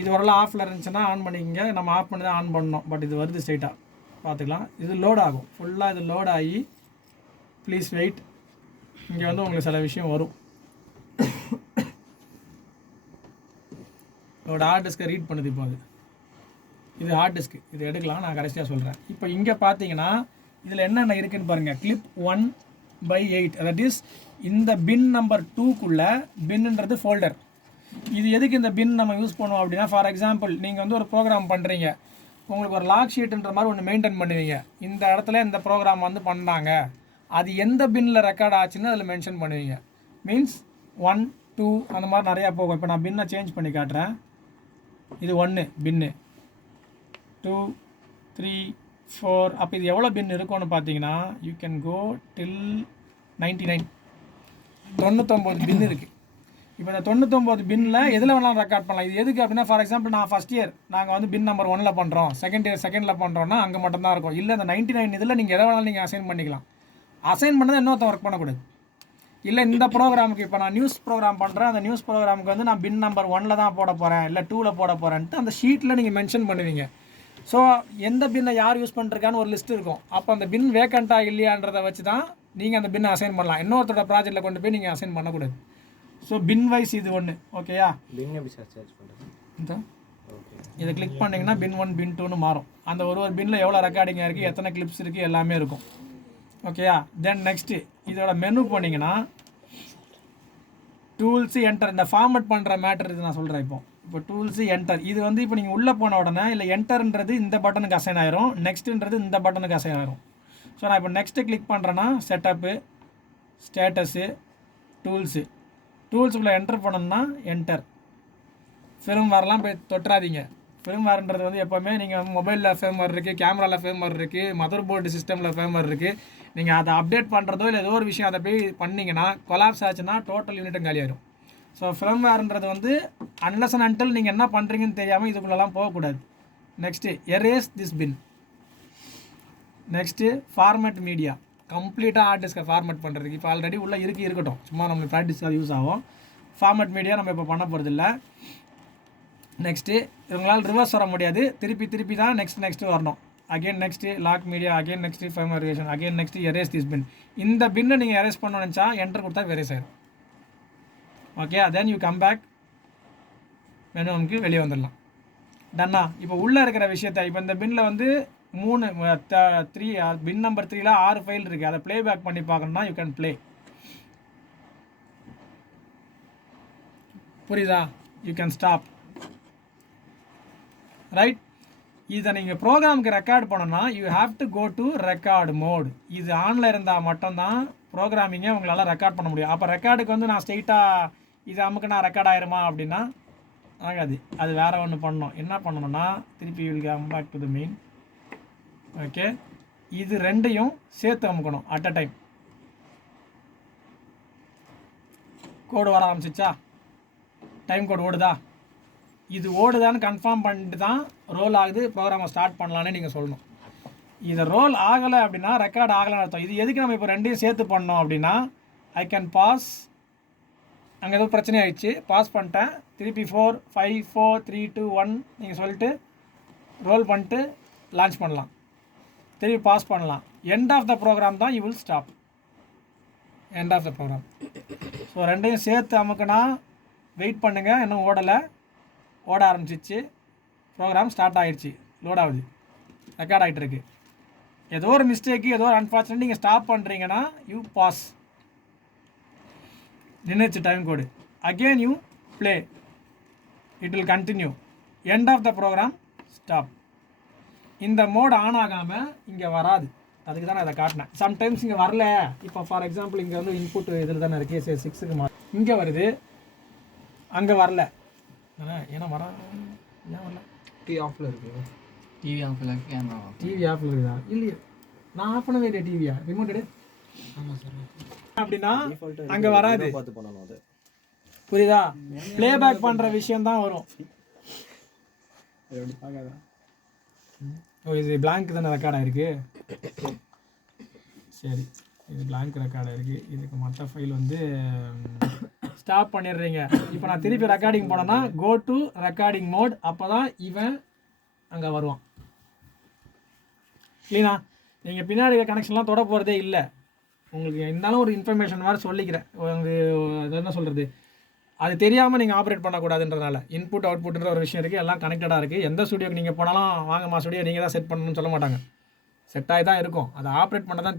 இது வரலாம் ஆஃபில் இருந்துச்சுன்னா ஆன் பண்ணிக்கங்க. நம்ம ஆஃப் பண்ணி தான் ஆன் பண்ணோம். பட் இது வருது ஸ்ட்ரைட்டாக பார்த்துக்கலாம். இது லோட் ஆகும். ஃபுல்லாக இது லோட் ஆகி ப்ளீஸ் வெயிட். இங்கே வந்து உங்களுக்கு சில விஷயம் வரும். இதோட ஹார்ட் டிஸ்கை ரீட் பண்ணுது. இப்போ இது ஹார்ட் டிஸ்க்கு. இது எடுக்கலாம், நான் கடைசியாக சொல்கிறேன். இப்போ இங்கே பார்த்தீங்கன்னா இதில் என்னென்ன இருக்குதுன்னு பாருங்கள். கிளிப் 1/8, தட் இஸ் இந்த பின் நம்பர் 2க்குள்ளே பின்னுன்றது ஃபோல்டர். இது எதுக்கு இந்த பின் நம்ம யூஸ் பண்ணுவோம் அப்படின்னா, ஃபார் எக்ஸாம்பிள் நீங்கள் வந்து ஒரு ப்ரோக்ராம் பண்ணுறீங்க, உங்களுக்கு ஒரு லாக் ஷீட்டுன்ற மாதிரி ஒன்று மெயின்டைன் பண்ணுவீங்க. இந்த இடத்துல இந்த ப்ரோக்ராம் வந்து பண்ணாங்க, அது எந்த பின்னில் ரெக்கார்ட் ஆச்சுன்னு அதில் மென்ஷன் பண்ணுவீங்க. மீன்ஸ் 1, 2 அந்த மாதிரி நிறையா போகும். இப்போ நான் பின்னை சேஞ்ச் பண்ணி காட்டுறேன். இது 1 பின்னு, 2, 3, 4. அப்போ இது எவ்வளோ பின் இருக்கும்னு பார்த்தீங்கன்னா, யூ கேன் கோ டில் 99 பின் இருக்குது. இப்போ இந்த 99 பின்னில் எதில் வேணாலும் ரெக்கார்ட் பண்ணலாம். இது எதுக்கு அப்படின்னா, ஃபார் எக்ஸாம்பிள் நான் ஃபஸ்ட் இயர் நாங்கள் வந்து பின் நம்பர் 1ல் பண்ணுறோம், செகண்ட் இயர் செகண்டில் பண்ணுறோன்னா அங்கே மட்டும்தான் இருக்கும். இல்லை இந்த 99 இதில் நீங்கள் எதை வேணாலும் நீங்கள் அசைன் பண்ணிக்கலாம். அசைன் பண்ணதை இன்னொருத்தன் ஒர்க் பண்ணக்கூடாது. இல்லை இந்த ப்ரோக்ராமுக்கு இப்போ நான் நியூஸ் ப்ரோக்ராம் பண்ணுறேன், அந்த நியூஸ் ப்ரோக்ராமுக்கு வந்து நான் பின் நம்பர் 1ல் தான் போட போகிறேன், இல்லை 2ல் போட போகிறேன்ட்டு அந்த ஷீட்டில் நீங்கள் மென்ஷன் பண்ணுவீங்க. ஸோ எந்த பின்னை யார் யூஸ் பண்ணிருக்கான்னு ஒரு லிஸ்ட் இருக்கும். அப்போ அந்த பின் வேக்கண்ட்டாக இல்லையான்றதை வச்சு தான் நீங்கள் அந்த பின்னை அசைன் பண்ணலாம். இன்னொருத்தரோட ப்ராஜெக்ட்டில் கொண்டு போய் நீங்கள் அசைன் பண்ணக்கூடாது. ஸோ பின் வைஸ் இது ஒன்று. ஓகேயா? இந்த இதை கிளிக் பண்ணிங்கன்னா பின் 1 பின் 2ன்னு மாறும். அந்த ஒரு பின்னில் எவ்வளோ ரெக்கார்டிங்காக இருக்குது, எத்தனை கிளிப்ஸ் இருக்குது, எல்லாமே இருக்கும். ஓகேயா? தென் நெக்ஸ்ட்டு இதோட மெனு போனீங்கன்னா டூல்ஸு என்டர். இந்த ஃபார்மட் பண்ணுற மேட்டர் இது நான் சொல்கிறேன். இப்போ டூல்ஸு என்டர். இது வந்து இப்போ நீங்கள் உள்ளே போன உடனே இல்லை என்டர்ன்றது இந்த பட்டனுக்கு அசைன் ஆயிரும், நெக்ஸ்ட்டுன்றது இந்த பட்டனுக்கு அசைன் ஆயிரும். ஸோ நான் இப்போ நெக்ஸ்ட்டு கிளிக் பண்ணுறேன்னா செட்டப்பு, ஸ்டேட்டஸு, டூல்ஸுக்குள்ளே என்டர் பண்ணணும்னா என்டர். ஃபிலிம் வரலாம் போய் தொட்டுறாதீங்க. ஃபிலிம் வரன்றது வந்து எப்போவுமே நீங்கள் மொபைலில் ஃபேமர் இருக்குது, கேமராவில் ஃபேமர் இருக்குது, மதர் போர்டு சிஸ்டமில் ஃபேமர் இருக்குது. நீங்கள் அதை அப்டேட் பண்ணுறதோ இல்லை ஏதோ ஒரு விஷயம் அதை போய் பண்ணிங்கன்னா கொலாப்ஸ் ஆச்சுன்னா டோட்டல் யூனிட்டும் காலியாயிரும். ஸோ ஃபிலிம் வேர்ன்றது வந்து அன்லஸ் அண்ட் அன்டில் நீங்கள் என்ன பண்ணுறீங்கன்னு தெரியாமல் இதுக்குள்ளெல்லாம் போகக்கூடாது. Next erase this bin. Next format media. கம்ப்ளீட்டாக ஹார்ட் டிஸ்கை ஃபார்மேட் பண்ணுறதுக்கு இப்போ ஆல்ரெடி உள்ளே இருக்கட்டும், சும்மா நம்மளுக்கு ப்ராக்டிஸ்க்காக யூஸ் ஆகும். ஃபார்மேட் மீடியா நம்ம இப்போ பண்ண போகிறதில்ல. நெக்ஸ்ட்டு இவங்களால் ரிவர்ஸ் வர முடியாது, திருப்பி தான் நெக்ஸ்ட்டு வரணும். Again next lock media, again next ஃபேமரிகேஷன், again next erase this pin. இந்த பின்னை நீங்கள் எரேஸ் பண்ண நினச்சா என்டர் கொடுத்தா எரேஸ் ஆயிடும். Okay, then you come back menu நமக்கு வெளியே வந்துடலாம். டன்னா. இப்போ உள்ளே இருக்கிற விஷயத்தை இப்போ இந்த பின்னில் வந்து 3 பின் நம்பர் 3ல் 6 ஃபைல் இருக்குது. அதை ப்ளே பேக் பண்ணி பார்க்கணும்னா யூ கேன் ப்ளே. புரியுதா? You can stop. ரைட். இதை நீங்கள் ப்ரோக்ராமுக்கு ரெக்கார்ட் பண்ணணும்னா you have to go to record mode. இது ஆனில் இருந்தால் மட்டும்தான் ப்ரோக்ராமிங்கை உங்களால் ரெக்கார்ட் பண்ண முடியும். அப்போ ரெக்கார்டுக்கு வந்து நான் ஸ்ட்ரெயிட்டாக இது அமுக்கு நான் ரெக்கார்ட் ஆயிருமா அப்படின்னா ஆகாது. அது வேறு ஒன்று பண்ணணும். என்ன பண்ணணும்னா திருப்பி will come back to the main. Okay, இது ரெண்டையும் சேர்த்து அமுக்கணும் அட் அ டைம். கோடு வர ஆரம்பிச்சிச்சா? டைம் கோடு ஓடுதா? இது ஓடுதான்னு கன்ஃபார்ம் பண்ணிட்டு தான் ரோல் ஆகுது, ப்ரோக்ராமை ஸ்டார்ட் பண்ணலான்னு நீங்கள் சொல்லணும். இதை ரோல் ஆகலை அப்படின்னா ரெக்கார்ட் ஆகலைன்னு அர்த்தம். இது எதுக்கு நம்ம இப்போ ரெண்டையும் சேர்த்து பண்ணோம் அப்படின்னா, ஐ கேன் பாஸ். அங்கே ஏதோ பிரச்சனை ஆகிடுச்சு, பாஸ் பண்ணிட்டேன். திருப்பி 4, 5, 4, 3, 2, 1 நீங்கள் சொல்லிட்டு ரோல் பண்ணிட்டு லான்ச் பண்ணலாம். திருப்பி பாஸ் பண்ணலாம். எண்ட் ஆஃப் த ப்ரோக்ராம் தான் you will stop. End of the program. So ரெண்டையும் சேர்த்து அமுக்குனா வெயிட் பண்ணுங்கள், இன்னும் ஓட ஆரம்பிச்சிச்சு. ப்ரோக்ராம் ஸ்டார்ட் ஆகிடுச்சு, லோட் ஆகுது, ரெக்கார்ட் ஆகிட்டு இருக்கு. ஏதோ ஒரு மிஸ்டேக்கு, ஏதோ ஒரு அன்ஃபார்ச்சுனேட் நீங்கள் ஸ்டாப் பண்ணுறீங்கன்னா யூ பாஸ். நின்றுச்சு time code. Again you play. It will continue. End of the program stop. இந்த மோட் ஆன் ஆகாமல் இங்கே வராது. அதுக்கு தான் நான் இதை காட்டினேன். சம்டைம்ஸ் இங்கே வரல. இப்போ ஃபார் எக்ஸாம்பிள் இங்கே வந்து இன்புட் இதில் தானே இருக்குது, சரி 6க்கு இங்கே வருது, அங்கே வரல. ஏன்னா ஏன் வரல? டிவி ஆஃபில் இருக்குது. டிவி ஆஃபில் இருக்குதா? இல்லையா, நான் ஆஃப் பண்ணவே இல்லையா டிவியா? ரிமோட் எடு. ஆமாம் சார். அப்படின்னா அங்கே வராது. புரியுதா? ப்ளேபேக் பண்ணுற விஷயம் தான் வரும். ஓ, இது பிளாங்க் தானே ரெக்கார்ட் ஆகிருக்கு. சரி, இது blank ரெக்கார்டு இருக்குது. இதுக்கு மற்ற ஃபைல் வந்து ஸ்டாப் பண்ணிடுறீங்க. இப்போ நான் திருப்பி ரெக்கார்டிங் போனேன்னா கோ டு ரெக்கார்டிங் மோட், அப்போ தான் இவன் அங்கே வருவான். இல்லைண்ணா நீங்கள் பின்னாடி கனெக்ஷன்லாம் தொட போகிறதே இல்லை. உங்களுக்கு இருந்தாலும் ஒரு இன்ஃபர்மேஷன் மாதிரி சொல்லிக்கிறேன். அது என்ன சொல்கிறது, அது தெரியாமல் நீங்கள் ஆப்ரேட் பண்ணக்கூடாதுன்றதுனால. இன்புட் அவுட்புட்ன்ற ஒரு விஷயம் இருக்குது, எல்லாம் கனெக்டடாக இருக்குது. எந்த ஸ்டுடியோக்கு நீங்கள் போனாலும் வாங்கம்மா ஸ்டுடியோ நீங்கள் தான் செட் பண்ணணும்னு சொல்ல மாட்டாங்க. செட் ஆகி தான் இருக்கும். அதை ஆப்ரேட் பண்ண தான்